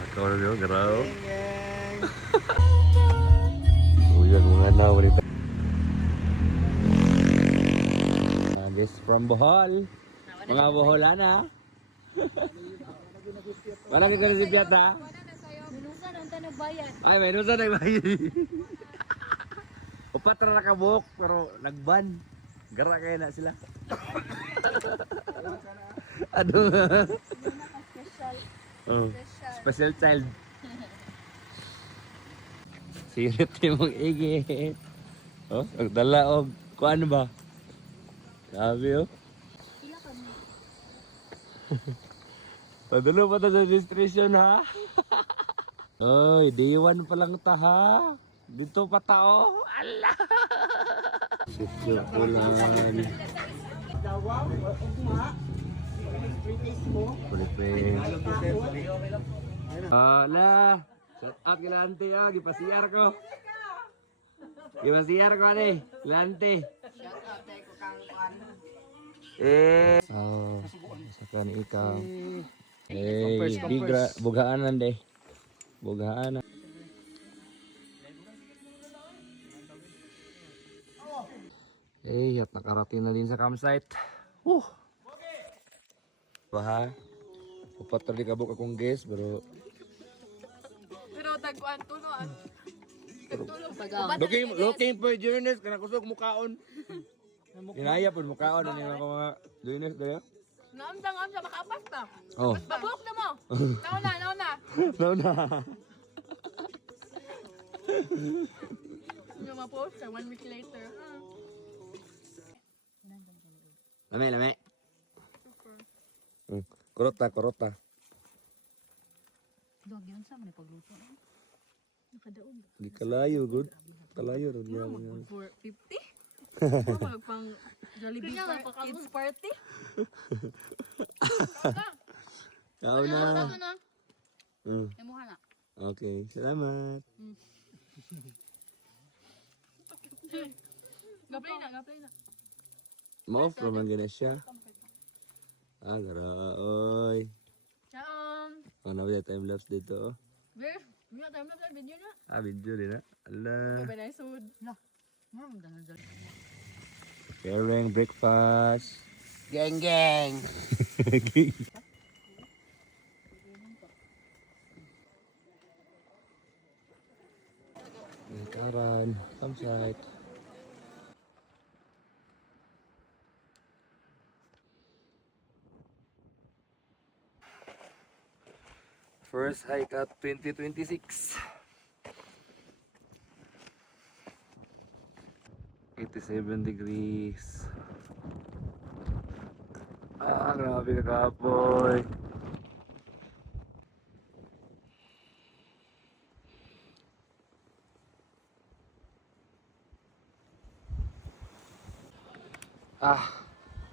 Nakaw garaw. Uyag mga na ulit. Guys from Bohol. Mga Boholana. Wala ka na si Piata. Nunusan ang tanong bayan. Ay, may nusa nagbayad. Upat na nakabuhok pero nagban. Gara kaya na sila. Ano? Special. Oh, special child. Sirit yung igi. Oh, nagdala og kuan ba? Sabi oh. Pila kami. Padalo pa ta sa registration ha. Oy, day 1 pa lang ta ha. Dito pa tao. Allah. Sityo ulan. Ala, shout out kila ante ah, gipasiar ko. Gipasiar ko ani, kila ante. Shout out ko kang kuan. Saka ni ikaw. Bigra bugaanan deh. Bugaanan. At nakarating na din sa campsite. Baha. Upat tadi kabuk akong guest, pero tagkuan tuloan. looking for journalists kana kusog mukaon. Inaya pud mukaon ani mga journalists dayo. Naamdang am sa makaapas na. Oh. Babuk na mo. Nauna. Nauna. Yung mga poster 1 week later. Lame. Korota. Dog yun sa mga pagluto. Nakadaog. Di kalayo good. Kalayo ro niya. 450? Pang Jollibee kids party? Kau na. Emuha na. Okay, salamat. Gaplay na. Mo from Indonesia. Garaoy. Ciao. Ano ba time lapse dito? Where? May time na video na. Video din na. Ala. Kabay na sud. Sharing breakfast. Geng. Karan, campsite. First hike at 2026. 87 degrees. Grabe ka kapoy.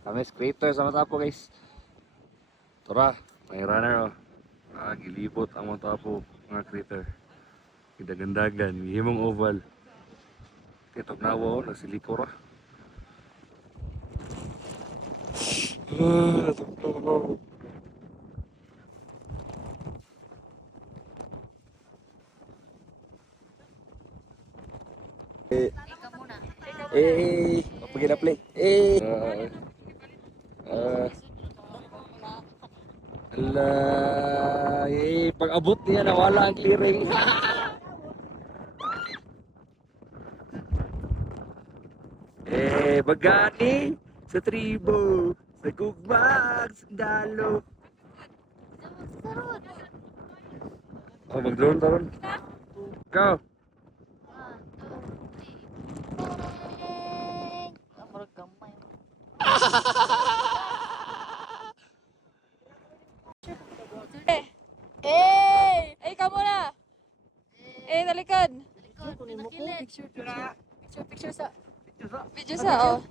Kami skater sama tapo guys. Tora, may runner oh. Gilipot ang mga tapo mga crater. Gidagandagan, himong oval. Titok na ako, nagsiliko ra. Ikaw muna. Pergi dah play. Alah, pag abot niya nawala ang clearing. Bagani sa tribo, sa gugmag, sa dalo. Mag-drone taron. Ikaw. Ikaw muna. Talikod. Picture sa. Video sa, oh.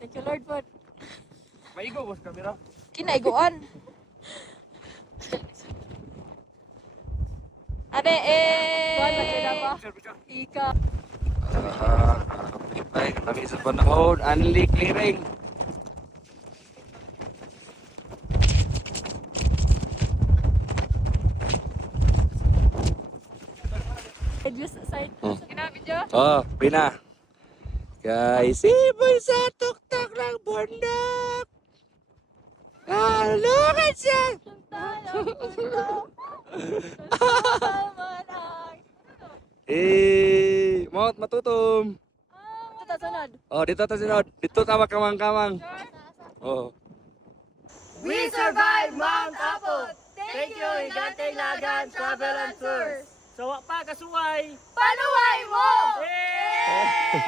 Thank you, Lord, Lord. Maigo, boss kamera. Kinaiguan. Ade, Ika. Nakapit na kami sa panahon. Unli clearing. Oh, pina. Kay Siboy sa tuktok ng bundok. Kalungan siya. Maut matutom. Ito sunod. Oh, dito ta sinod. Dito ta kamang-kamang. Oh. We survived Mount Apo. Thank you, Higante Lagan Travel and Tours. Sawa pa, kasuway! Panuway mo! Yay!